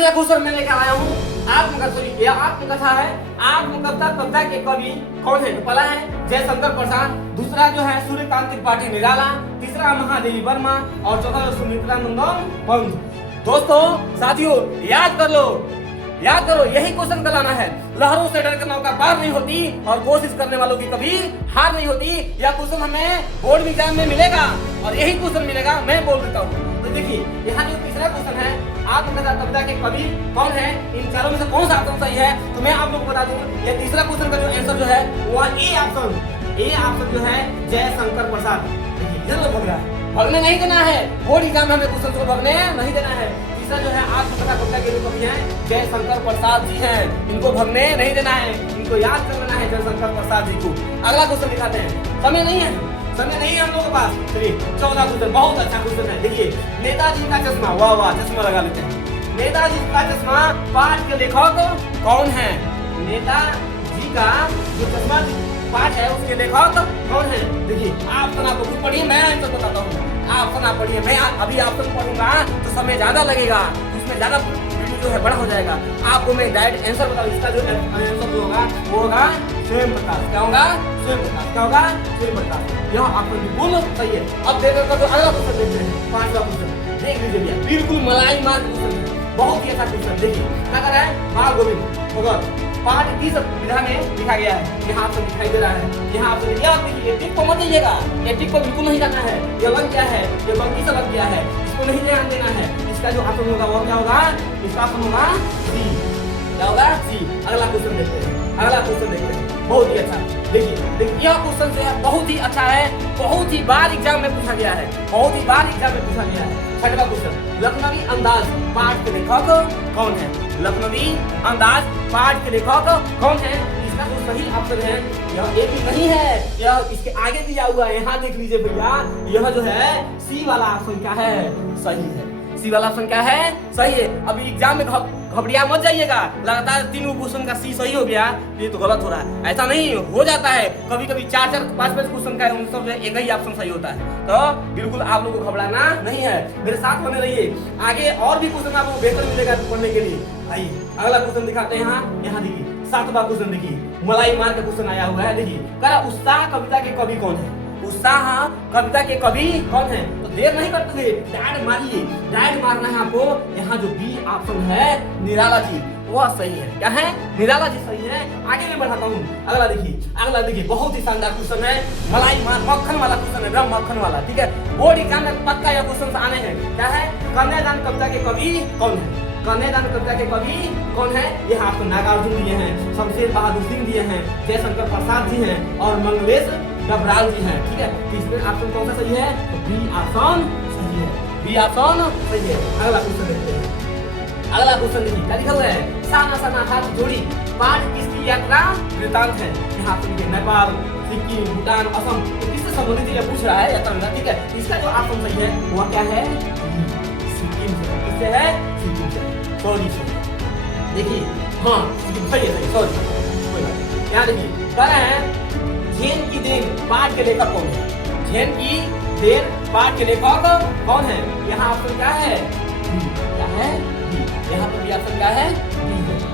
तीसरा क्वेश्चन मैं लेकर आया हूँ आत्मकथा। यह आत्मकथा है। आत्मकथा कविता के कवि कौन है? तो पहला है जयशंकर प्रसाद, दूसरा जो है सूर्यकांत त्रिपाठी निराला, तीसरा महादेवी वर्मा और चौथा सुमित्रा नंदन पंत। दोस्तों साथियों याद कर लो, याद करो, यही क्वेश्चन का लाना है। लहरों से डरकर नौका पार नहीं होती और कोशिश करने वालों की कभी हार नहीं होती। यह क्वेश्चन हमें बोर्ड एग्जाम में मिलेगा और यही क्वेश्चन मिलेगा, मैं बोल देता हूँ। तो देखिए यहाँ जो तीसरा क्वेश्चन है आत्मकथा कविता के कवि कौन है, इन चारों में से कौन सा ऑप्शन सही है? तो मैं आप लोग को बता दूं, यह तीसरा क्वेश्चन का जो आंसर जो है वो ए ऑप्शन जो है जयशंकर प्रसाद। इधर लोग भग रहा है, भगने नहीं देना है, बोर्ड एग्जाम में हमें क्वेश्चन को भगने नहीं देना है। तीसरा जो है आत्मकथा कविता के जो कवि हैं जयशंकर प्रसाद जी हैं, इनको भगने नहीं देना है, इनको याद कर लेना है जयशंकर प्रसाद जी को। अगला क्वेश्चन दिखाते हैं, समय नहीं है हम लोगों के पास। चलिए 14 क्वेश्चन, बहुत अच्छा क्वेश्चन है। देखिए नेताजी का चश्मा, वाह वाह, चश्मा लगा लेते हैं। नेताजी का चश्मा पाठ के लेखक कौन है? नेताजी का जो चश्मा पाठ है उसके लेखक कौन है? देखिए आप तो आपको खुद पढ़िए, मैं आंसर बताता हूँ। आप तो ना पढ़िए, मैं अभी ऑप्शन पढ़ूंगा तो समय ज्यादा लगेगा, उसमें ज्यादा वीडियो जो है बड़ा हो जाएगा। आपको मैं डायरेक्ट आंसर बताऊँ, इसका जो आंसर जो होगा वो होगा स्वयं प्रकाश। क्या होगा? स्वयं प्रकाश। क्या होगा? स्वयं प्रकाश। यह आपको बिल्कुल सही है। अब देखकर तो अगला क्वेश्चन देखते हैं, 5वां क्वेश्चन देख लीजिए भैया, बिल्कुल मलाई मार क्वेश्चन है, बहुत ही अच्छा क्वेश्चन। देखिए क्या कर रहा है, माँ गोविंद भगत पाठ किस विधा में लिखा गया है? यहाँ आपको दिखाई दे रहा है, यहाँ आपको देखिए, टिक को मत दीजिएगा, ये टिक को बिल्कुल नहीं करना है। ये वन क्या है? ये वन किस अलग क्या है, इसको नहीं ध्यान देना है। इसका जो ऑप्शन होगा वो क्या होगा? इसका ऑप्शन होगा सी। क्या होगा? सी। अगला क्वेश्चन देखते हैं, अगला क्वेश्चन देखते हैं, बहुत ही अच्छा। देखिए यह क्वेश्चन जो है बहुत ही अच्छा है, बहुत ही बार एग्जाम में पूछा गया है, बहुत ही बार एग्जाम में पूछा गया है। 6वां क्वेश्चन, लखनवी अंदाज पाठ के लेखक कौन है? लखनवी अंदाज पाठ के लेखक कौन है? इसका जो सही ऑप्शन है यह ए भी नहीं है, यह इसके आगे दिया हुआ है, यहाँ देख लीजिए भैया, यह जो है सी वाला ऑप्शन क्या है? सही है। सी वाला ऑप्शन क्या है? सही है। अभी एग्जाम में घबरिया मत जाइएगा, लगातार 3 क्वेश्चन का सी सही हो गया ये तो गलत हो रहा है, ऐसा नहीं हो जाता है। कभी कभी 4-4 5-5 क्वेश्चन का है, उन सब एक ही ऑप्शन सही होता है। तो बिल्कुल आप लोगों को घबराना नहीं है, मेरे साथ बने रहिए, आगे और भी क्वेश्चन आपको बेहतर मिलेगा पढ़ने के लिए। आइए अगला क्वेश्चन दिखाते हैं। यहाँ देखिए 7वां क्वेश्चन देखिए, मलाई मार का क्वेश्चन आया हुआ है। देखिए कह उत्साह कविता के कवि कौन है? उत्साह कविता के कवि कौन है? तो देर नहीं करते हुए डायरेक्ट मारिए, डायरेक्ट मारना है आपको। यहाँ जो बी ऑप्शन है निराला जी वह सही है। क्या है? निराला जी सही है। आगे मैं बढ़ाता हूँ, अगला देखिए, बहुत ही शानदार क्वेश्चन है, मलाई मार मक्खन वाला क्वेश्चन है, एकदम मक्खन वाला। ठीक है, बोर्ड एग्जाम में पक्का यह क्वेश्चन आने हैं। क्या है? कन्यादान कविता के कवि कौन है? कन्यादान कविता के कवि कौन है? यहाँ आपको नागार्जुन दिए हैं, शमशेर बहादुर सिंह दिए हैं, जयशंकर प्रसाद जी हैं और मंगलेश डबराल जी हैं। ठीक है, इसमें ऑप्शन कौन सा सही है? तो बी ऑप्शन सही है, बी ऑप्शन सही है। अगला क्वेश्चन देखते हैं, अगला क्वेश्चन देखिए क्या लिखा हुआ है, साना साना हाथ जोड़ी पाठ किसकी यात्रा वृतांत है? यहाँ पे नेपाल, सिक्किम, भूटान, असम, तो किससे संबंधित ये पूछ रहा है यात्रा। ठीक है, इसका जो ऑप्शन सही है वो क्या है? सिक्किम से। किससे है? सिक्किम से। सॉरी देखिए, हाँ सिक्किम सही है, सॉरी कोई बात। यहाँ देखिए कह रहे हैं झेन की देन पाठ के लेखक कौन है? झेन की देन पाठ के लेखक कौन है? यहाँ ऑप्शन क्या है? क्या है? यहाँ पर भी ऑप्शन क्या है?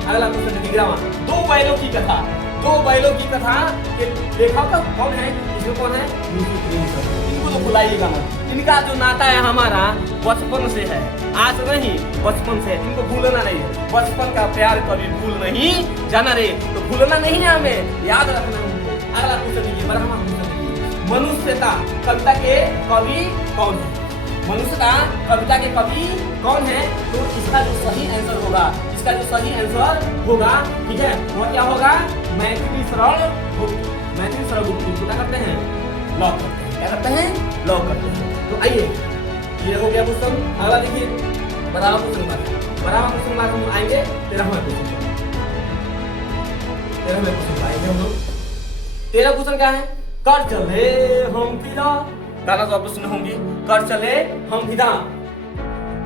अगला क्वेश्चन देखिए, दो बैलों की कथा, दो बैलों की कथा के लेखक कौन है? इसमें कौन है? इनको तो भुलाइएगा मत, इनका जो नाता है हमारा बचपन से है, आज नहीं बचपन से, इनको भूलना नहीं है। बचपन का प्यार कभी भूल नहीं जाना रे, तो भूलना नहीं है, हमें याद रखना है। अगला क्वेश्चन देखिए, 12वां क्वेश्चन देखिए, मनुष्यता कविता के कवि कौन है? मनुष्यता कविता के कवि कौन है? तो इसका जो सही आंसर होगा, इसका जो सही आंसर होगा, ठीक है, वो क्या होगा? मैथिली शरण गुप्त। मैथिली शरण गुप्त क्या करते हैं? लॉक करते हैं। क्या करते हैं? लॉक करते हैं। तो आइए ये हो गया क्वेश्चन। अगला देखिए 12वां क्वेश्चन बाद हम आएंगे 13वां क्वेश्चन। 13वें क्वेश्चन आएंगे हम लोग। 13 क्वेश्चन क्या है? कर चले हम फिदा, गाना तो आप सुने होंगे, कर चले हम फिदा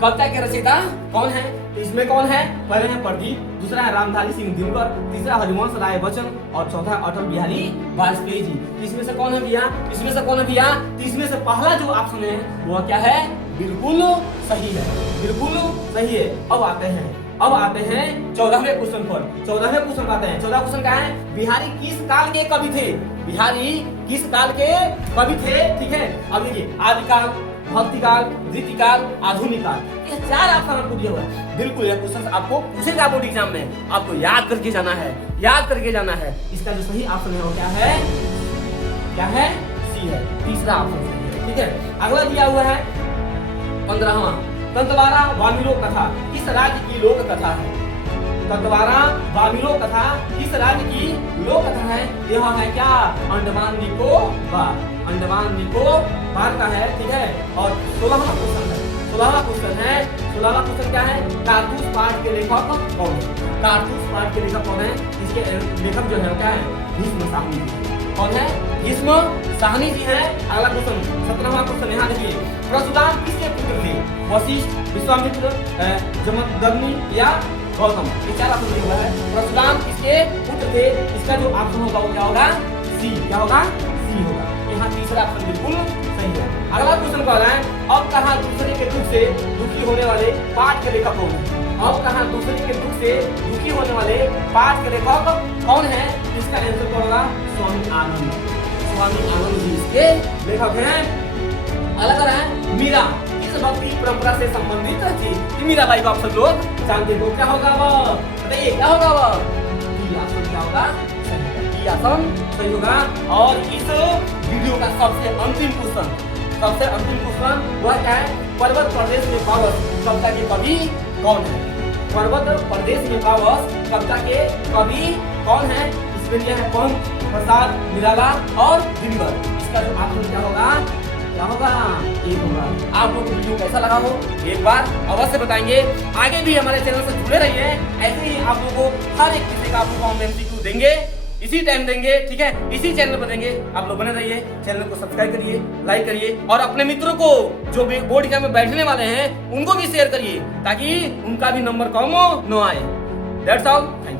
कविता के रचयिता कौन है? तो इसमें कौन है? पहले है प्रदीप, दूसरा है रामधारी सिंह दिनकर, तीसरा हरिवंश राय बच्चन और चौथा अटल बिहारी वाजपेयी जी। इसमें से कौन है भैया? इसमें से कौन है भैया? इसमें से पहला जो ऑप्शन है वो क्या है? बिल्कुल सही है, बिल्कुल सही है। अब आते हैं अब आते हैं 14वें क्वेश्चन पर। 14वें क्वेश्चन आते हैं। 14 क्वेश्चन क्या है? बिहारी किस काल के कवि थे? बिहारी किस काल के कवि थे? ठीक है, अब देखिए आदिकाल, भक्तिकाल, द्वितीयकाल, आधुनिक काल, ये 4 ऑप्शन आपको दिया हुआ है। बिल्कुल ये क्वेश्चन आपको पूछेगा बोर्ड एग्जाम में, आपको याद करके जाना है, याद करके जाना है। इसका जो सही ऑप्शन है वो क्या है? क्या है? सी है, तीसरा ऑप्शन सही है। ठीक है, अगला दिया हुआ है 15वां, तंतवारा वामिलो कथा किस राज्य की लोक कथा है? तंतवारा वामिलो कथा किस राज्य की लोक कथा है? यह है क्या? अंडमान निकोबार, अंडमान निकोबार का है। ठीक है, और 16वां क्वेश्चन है। 16वां क्वेश्चन है। 16वां क्वेश्चन क्या है? कारतूस पाठ के लेखक कौन है? कारतूस पाठ के लेखक कौन है? इसके लेखक जो है क्या है? भीष्म साहनी जी। कौन है? भीष्म साहनी जी है। अगला क्वेश्चन 17वां क्वेश्चन यहाँ देखिए, परशुराम किसके पुत्र थे? वशिष्ठ, विश्वामित्र, जमदग्नि या गौतम? ये 4 ऑप्शन दिया हुआ है। परशुराम किसके पुत्र थे? इसका जो ऑप्शन होगा वो क्या होगा? सी। क्या होगा? सी होगा। यहाँ तीसरा ऑप्शन बिल्कुल सही है। अगला क्वेश्चन कह रहा है, अब कहा दूसरे के दुख से दुखी होने वाले पाठ के लेखक कौन है? अब कहा दूसरे के दुख से दुखी होने वाले पाठ के लेखक कौन है? इसका आंसर क्या होगा? स्वामी आनंद। स्वामी आनंद जी इसके लेखक हैं। अलग है मीरा किस भक्ति परंपरा से संबंधित थी? कि मीराबाई का ऑप्शन लोग जानते हो, क्या होगा वो? बताइए क्या होगा वो? ऑप्शन क्या होगा? ऑप्शन सही होगा। और इस वीडियो का सबसे अंतिम क्वेश्चन वह क्या है? पर्वत प्रदेश में पावस कविता के कवि कौन है? पर्वत प्रदेश में पावस कविता के कवि कौन है? इसके लिए है पंत, प्रसाद, निराला और दिनकर। इसका जो ऑप्शन क्या होगा? क्या होगा? एक होगा। आप लोगों को वीडियो कैसा लगा हो एक बार अवश्य बताएंगे। आगे भी हमारे चैनल से जुड़े रहिए, ऐसे ही आप लोगों को हर एक किसी का आप लोगों को हम MCQ देंगे, इसी टाइम देंगे। ठीक है, इसी चैनल पर देंगे। आप लोग बने रहिए, चैनल को सब्सक्राइब करिए, लाइक करिए और अपने मित्रों को जो भी बोर्ड एग्जाम में बैठने वाले हैं उनको भी शेयर करिए ताकि उनका भी नंबर कम न आए। That's all. Thank you.